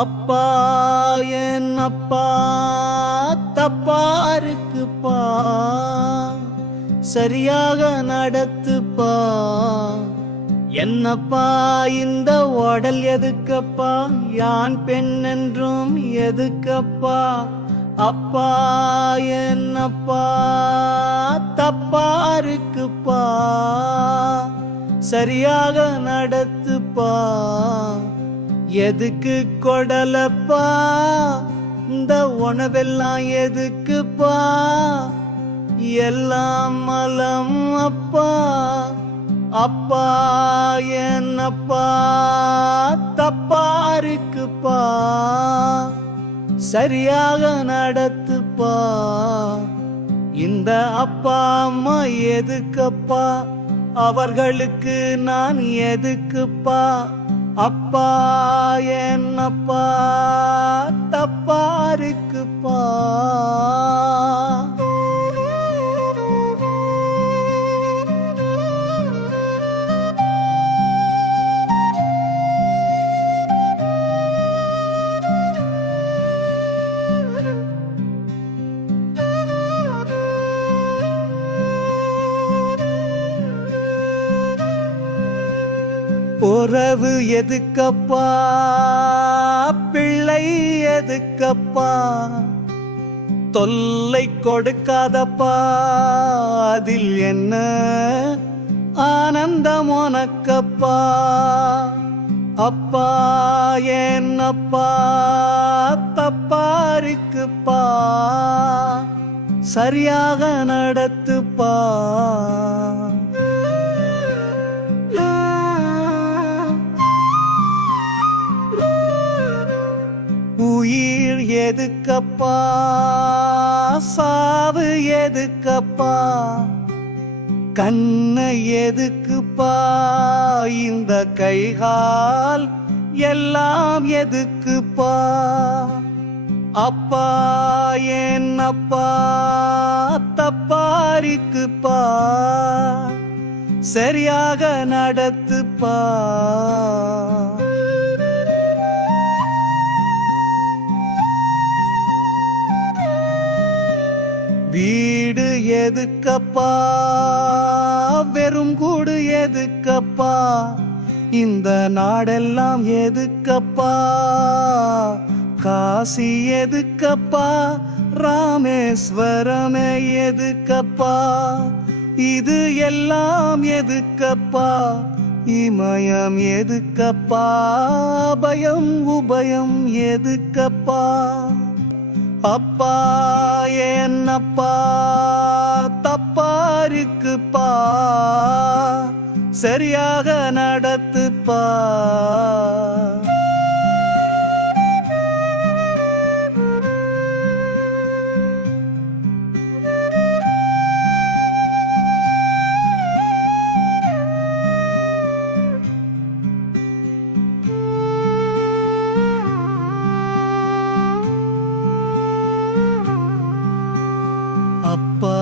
அப்பா என் அப்பா தப்பா இருக்குப்பா, சரியாக நடத்துப்பா. என்னப்பா இந்த உடல் எதுக்கப்பா, யான் பெண் என்றும் எதுக்கப்பா. அப்பா என் அப்பா தப்பா இருக்குப்பா, சரியாக நடத்துப்பா. எதுக்கு கொடலப்பா, இந்த உணவெல்லாம் எதுக்குப்பா, எல்லாம் மலம் அப்பா. அப்பா என் அப்பா தப்பா இருக்குப்பா, சரியாக நடத்துப்பா. இந்த அப்பா அம்மா எதுக்கப்பா, அவர்களுக்கு நான் எதுக்குப்பா. அப்பா என் அப்பா தப்பா இருக்குப்பா. உறவு எதுக்கப்பா, பிள்ளை எதுக்கப்பா, தொல்லை கொடுக்காதப்பா, அதில் என்ன ஆனந்தம் உனக்கப்பா. அப்பா என் அப்பா தப்பா இருக்குப்பா, சரியாக நடத்துப்பா. உயிர் எதுக்கப்பா, சாவு எதுக்கப்பா, கண்ணை எதுக்குப்பா, இந்த கைகால் எல்லாம் எதுக்குப்பா. அப்பா என் அப்பா தப்பா இருக்குப்பா, சரியாக நடத்துப்பா. வீடு எதுக்கப்பா, வெறும் கூடு எதுக்கப்பா, இந்த நாடெல்லாம் எதுக்கப்பா, காசி எதுக்கப்பா, ராமேஸ்வரமே எதுக்கப்பா, இது எல்லாம் எதுக்கப்பா, இமயம் எதுக்கப்பா, பயம் உபயம் எதுக்கப்பா. அப்பா என் அப்பா தப்பா இருக்குப்பா, சரியாக நடத்துப்பா. அப்பா